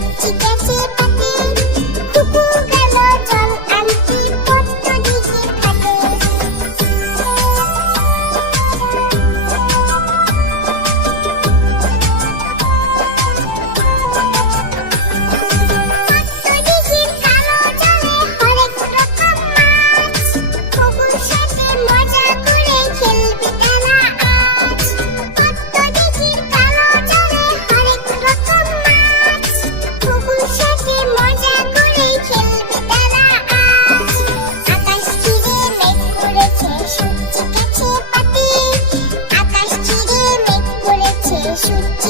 together. Sweet